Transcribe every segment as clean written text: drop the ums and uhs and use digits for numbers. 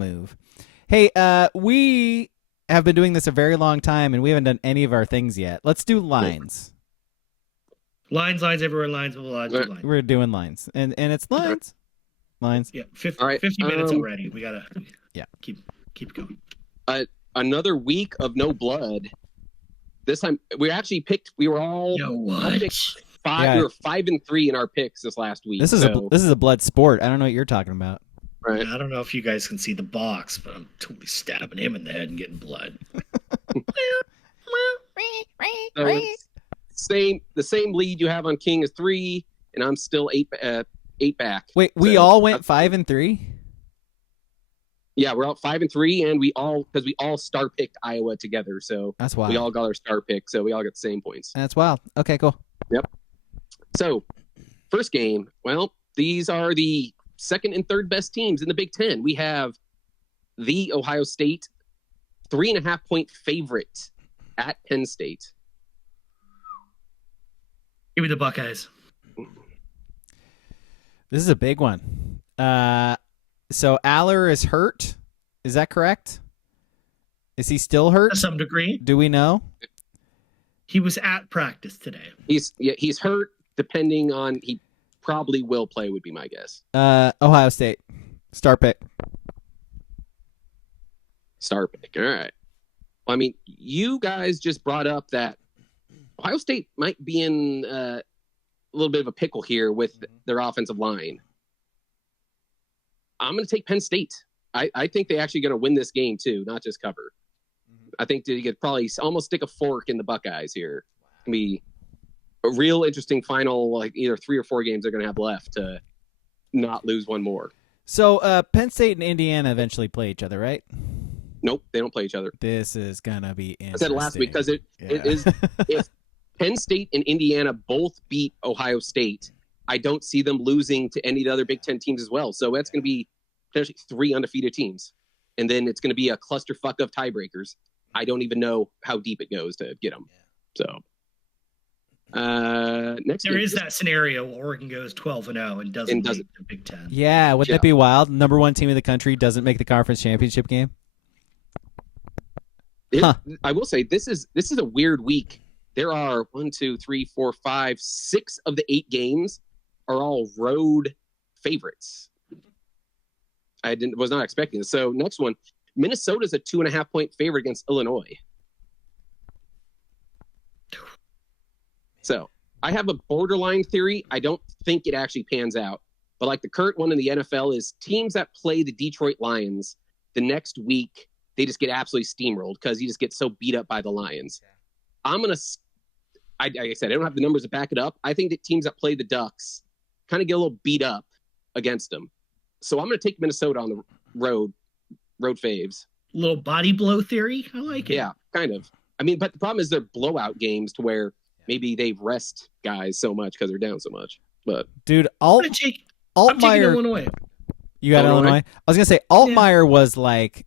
move. Hey, we have been doing this a very long time, and we haven't done any of our things yet. Let's do lines. Lines everywhere. Lines. Lines. We're doing lines, and it's lines. Lines. Yeah, 50 minutes already. We gotta. Yeah. Keep going. Another week of no blood. This time we actually picked. We were all five. Yeah. We were 5-3 in our picks this last week. This is a blood sport. I don't know what you're talking about. Right. I don't know if you guys can see the box, but I'm totally stabbing him in the head and getting blood. So the same lead you have on King is 3, and I'm still 8 back. Wait, we all went 5-3. Yeah, we're out 5-3, and we all star picked Iowa together. So that's wild. We all got our star pick, so we all get the same points. That's wild. Okay, cool. Yep. So first game. Well, these are the second and third best teams in the Big Ten. We have the Ohio State 3.5-point favorite at Penn State. Give me the Buckeyes. This is a big one. So Aller is hurt. Is that correct? Is he still hurt? To some degree. Do we know? He was at practice today. He's hurt. Depending on, he probably will play. Would be my guess. Ohio State, star pick. Star pick. All right. Well, I mean, you guys just brought up that Ohio State might be in a little bit of a pickle here with their offensive line. I'm going to take Penn State. I think they're actually going to win this game too, not just cover. I think they could probably almost stick a fork in the Buckeyes here. It's going to be a real interesting final, like either 3 or 4 games they're going to have left to not lose one more. So Penn State and Indiana eventually play each other, right? Nope, they don't play each other. This is going to be interesting. I said it last week because it is if Penn State and Indiana both beat Ohio State, I don't see them losing to any of the other Big Ten teams as well. So that's going to be potentially 3 undefeated teams. And then it's going to be a clusterfuck of tiebreakers. I don't even know how deep it goes to get them. So next there is that scenario where Oregon goes 12-0 and doesn't make the Big Ten. Yeah, wouldn't that be wild? Number 1 team in the country doesn't make the conference championship game. I will say this is a weird week. There are 1, 2, 3, 4, 5, 6 of the 8 games are all road favorites. I was not expecting this. So next one, Minnesota's a 2.5-point favorite against Illinois. So I have a borderline theory. I don't think it actually pans out. But like the current one in the NFL is teams that play the Detroit Lions the next week, they just get absolutely steamrolled because you just get so beat up by the Lions. I'm going to, like I said, I don't have the numbers to back it up. I think that teams that play the Ducks kind of get a little beat up against them. So I'm going to take Minnesota on the road faves. Little body blow theory. I like it. Yeah, kind of. I mean, but the problem is they're blowout games to where maybe they rest guys so much because they're down so much. But dude, I'm taking Illinois. You got Illinois? I was going to say Altmaier was like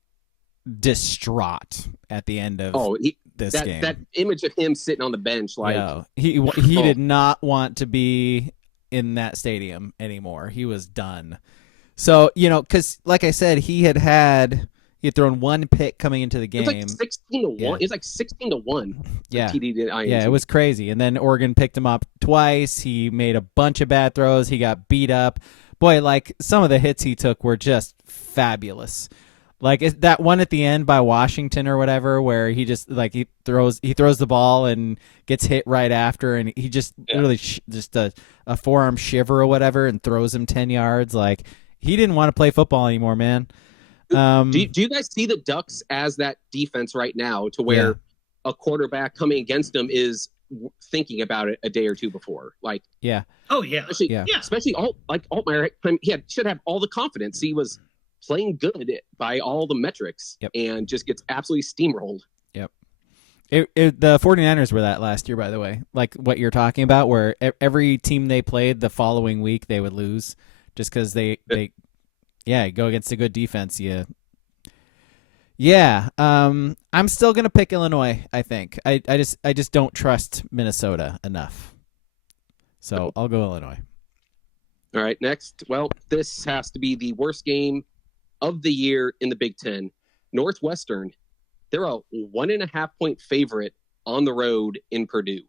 distraught at the end of this game. That image of him sitting on the bench, like he did not want to be in that stadium anymore. He was done. So, because like I said, he had thrown 1 pick coming into the game. It was like 16-1. Yeah. It was like 16-1. Yeah. TD yeah, it was crazy. And then Oregon picked him up twice. He made a bunch of bad throws. He got beat up. Boy, like some of the hits he took were just fabulous. Like that one at the end by Washington or whatever, where he just like he throws the ball and gets hit right after, and he just literally just a forearm shiver or whatever, and throws him 10 yards. Like he didn't want to play football anymore, man. Do you guys see the Ducks as that defense right now, to where a quarterback coming against them is thinking about it a day or two before? Like, especially Altmaier, he should have all the confidence. He was playing good by all the metrics and just gets absolutely steamrolled. Yep. The 49ers were that last year, by the way, like what you're talking about, where every team they played the following week they would lose just because they go against a good defense. I'm still gonna pick Illinois. I think I just don't trust Minnesota enough, so I'll go Illinois. All right, next. Well, this has to be the worst game of the year in the Big Ten. Northwestern, they're a 1.5-point favorite on the road in Purdue.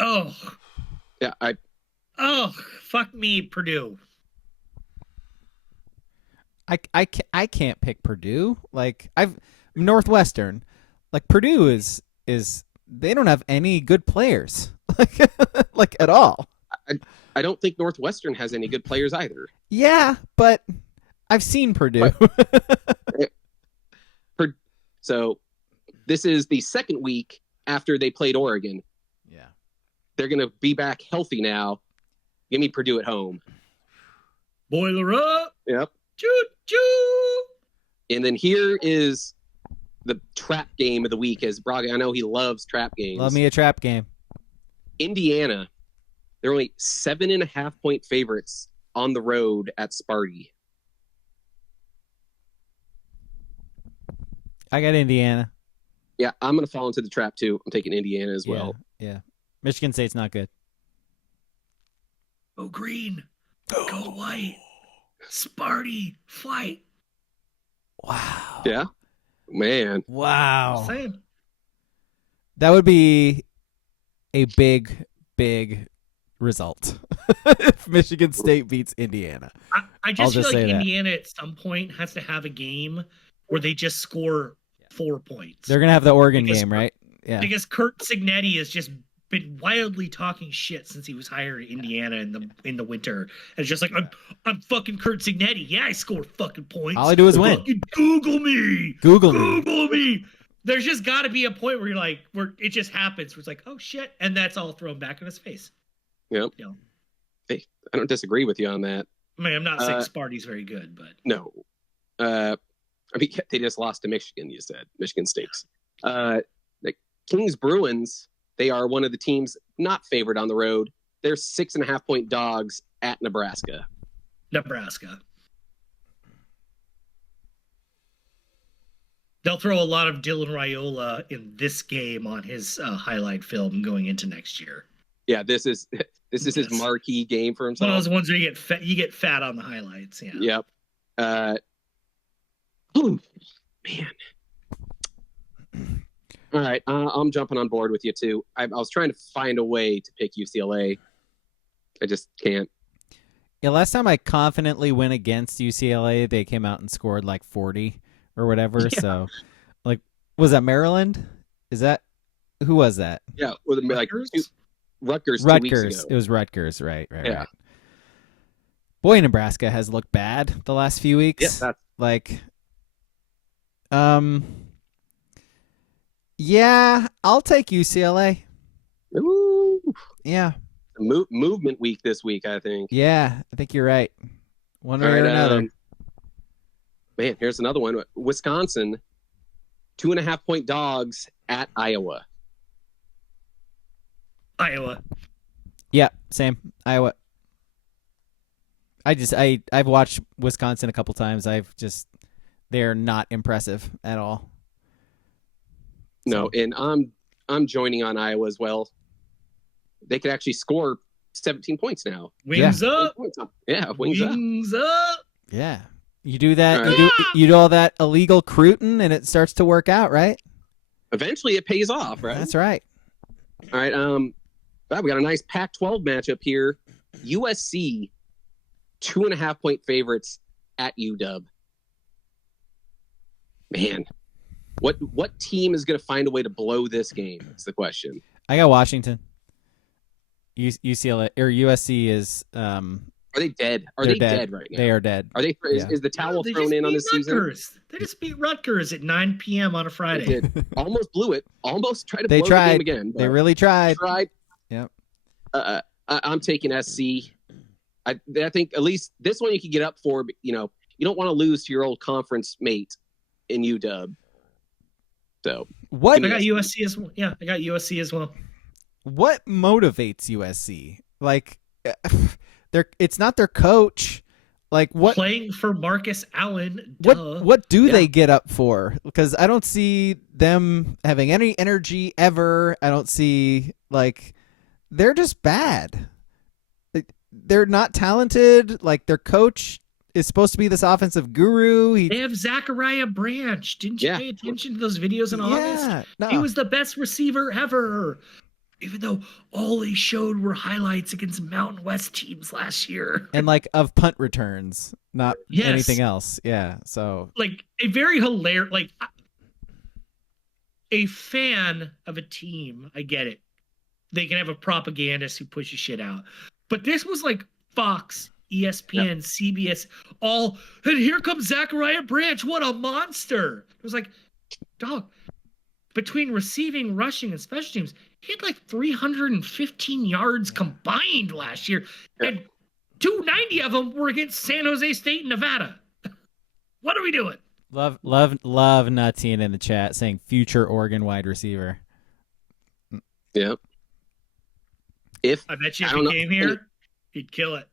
Oh. Yeah, Fuck me, Purdue. I can't pick Purdue. Like Northwestern. Like Purdue is they don't have any good players. like at all. I don't think Northwestern has any good players either. Yeah, but I've seen Purdue. So this is the second week after they played Oregon. Yeah. They're going to be back healthy now. Give me Purdue at home. Boiler up. Yep. Choo-choo. And then here is the trap game of the week, as Braga, I know he loves trap games. Love me a trap game. Indiana, they're only 7.5-point favorites on the road at Sparty. I got Indiana. Yeah, I'm going to fall into the trap too. I'm taking Indiana as well. Yeah. Michigan State's not good. Go green. Go white. Sparty, fight. Wow. Yeah. Man. Wow. Same. That would be a big result if Michigan State beats Indiana. I just feel just like say that. Indiana at some point has to have a game where they just score 4 points. They're going to have the Oregon Because- game, right? Yeah. Because Kurt Signetti has just been wildly talking shit since he was hired at Indiana in the winter. And it's just like, I'm fucking Kurt Signetti. Yeah, I score fucking points. All I do is win. Fucking Google me. Google me. me. There's just got to be a point where you're like, where it just happens. Where it's like, oh shit, and that's all thrown back in his face. Yep. You know, Hey, I don't disagree with you on that. I mean, I'm not saying Sparty's very good, but No. I mean, they just lost to Michigan, you said. Michigan State. The Kings Bruins, they are one of the teams not favored on the road. They're 6.5-point dogs at Nebraska. Nebraska. They'll throw a lot of Dylan Raiola in this game on his highlight film going into next year. Yeah, this is his marquee game for himself. One of those ones where you get fat on the highlights. Yeah. Yep. Oh man. All right, I'm jumping on board with you too. I was trying to find a way to pick UCLA. I just can't. Yeah, last time I confidently went against UCLA, they came out and scored like 40 or whatever. Yeah. So, like, was that Maryland? Who was that? Yeah, with like Rutgers 2 weeks ago. It was Rutgers, right? Yeah. Right. Boy, Nebraska has looked bad the last few weeks. Yeah, yeah, I'll take UCLA. Ooh. Yeah. Movement week this week, I think. Yeah, I think you're right. One way All or right, another. Man, here's another one. Wisconsin, 2.5-point dogs at Iowa. Iowa. Yeah, same. Iowa. I've watched Wisconsin a couple times. They're not impressive at all. No, and I'm joining on Iowa as well. They could actually score 17 points now. Wings up. Yeah, wings up. Up. Yeah. You do that. All right. You do all that illegal cruton, and it starts to work out, right? Eventually, it pays off, right? That's right. All right. We got a nice Pac-12 matchup here. USC, 2.5-point favorites at UW. Man, what team is going to find a way to blow this game? That's the question. I got Washington. UCLA or USC is. Are they dead? Are They're they dead right now? They are dead. Are they? Is the towel They thrown just in on beat this season? Rutgers. They just beat Rutgers at 9 p.m. on a They Friday. did. Almost blew it. Almost tried to They blow tried. the game again. They really tried. tried. Yep. I'm taking SC. I think at least this one you can get up for. But, you don't want to lose to your old conference mate in UW. So What I got USC as well. Yeah, I got USC as well. What motivates USC? Like, it's not their coach. Like what? Playing for Marcus Allen. Duh. What do they get up for? Because I don't see them having any energy ever. I don't see they're just bad. They're not talented. Like their coach is supposed to be this offensive guru. They have Zachariah Branch. Didn't you pay attention to those videos in August? No. He was the best receiver ever. Even though all they showed were highlights against Mountain West teams last year. And like of punt returns, not anything else. Yeah. So like a very hilarious, like a fan of a team. I get it. They can have a propagandist who pushes shit out. But this was like Fox, ESPN, CBS, all, and here comes Zachariah Branch. What a monster. It was like, dog, between receiving, rushing, and special teams, he had like 315 yards combined last year. And 290 of them were against San Jose State and Nevada. What are we doing? Love Nutine in the chat saying future Oregon wide receiver. Yeah. I bet you if he came here, he'd kill it.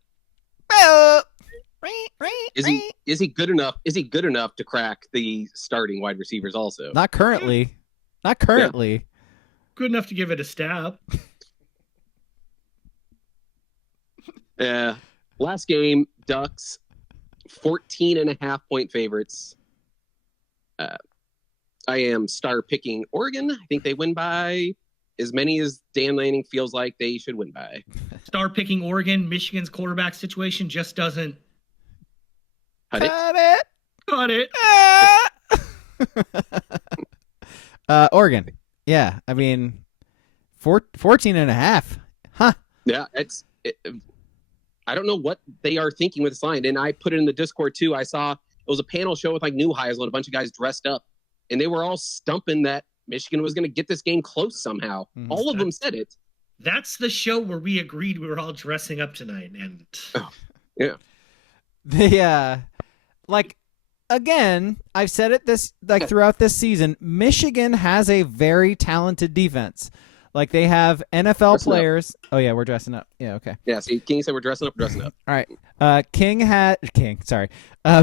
Is he good enough? Is he good enough to crack the starting wide receivers also? Not currently. Not currently. Yeah. Good enough to give it a stab. Yeah. Last game, Ducks, 14.5-point favorites. I am star picking Oregon. I think they win by as many as Dan Lanning feels like they should win by. Star picking Oregon. Michigan's quarterback situation just doesn't cut it. Cut it. Oregon. Yeah. I mean, 14.5. Huh. Yeah. I don't know what they are thinking with this line. And I put it in the Discord too. I saw it was a panel show with like New Heisel and a bunch of guys dressed up, and they were all stumping that Michigan was going to get this game close somehow. Mm-hmm. All of them said it. That's the show where we agreed we were all dressing up tonight. And like, again, I've said it throughout this season, Michigan has a very talented defense. Like, they have NFL players. Oh, yeah, we're dressing up. Yeah, okay. Yeah, see, King said we're dressing up. All right.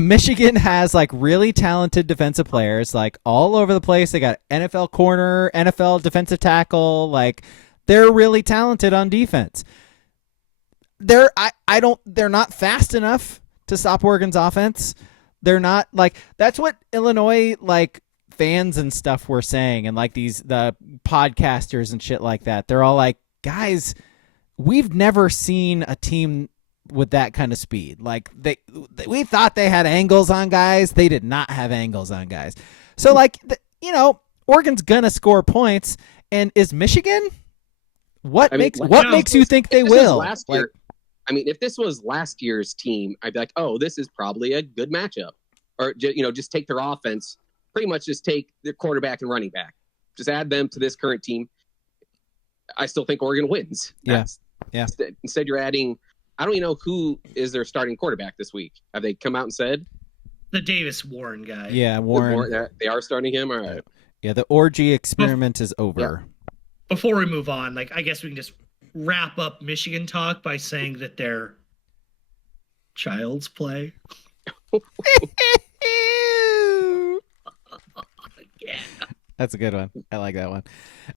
Michigan has, like, really talented defensive players, like, all over the place. They got NFL corner, NFL defensive tackle. Like, they're really talented on defense. They're not fast enough to stop Oregon's offense. They're not, like, that's what Illinois, like, fans and stuff were saying, and like the podcasters and shit like that. They're all like, guys, we've never seen a team with that kind of speed. Like we thought they had angles on guys. They did not have angles on guys. So like, Oregon's gonna score points. And is Michigan? What makes you think they will? Last year, if this was last year's team, I'd be like, oh, this is probably a good matchup. Or just take their offense. Pretty much just take their quarterback and running back. Just add them to this current team. I still think Oregon wins. Yeah. Instead, you're adding, I don't even know who is their starting quarterback this week. Have they come out and said? The Davis Warren guy. Yeah, Warren. They are starting him? All right. Yeah, the orgy experiment is over. Yeah. Before we move on, I guess we can just wrap up Michigan talk by saying that they're child's play. That's a good one. I like that one.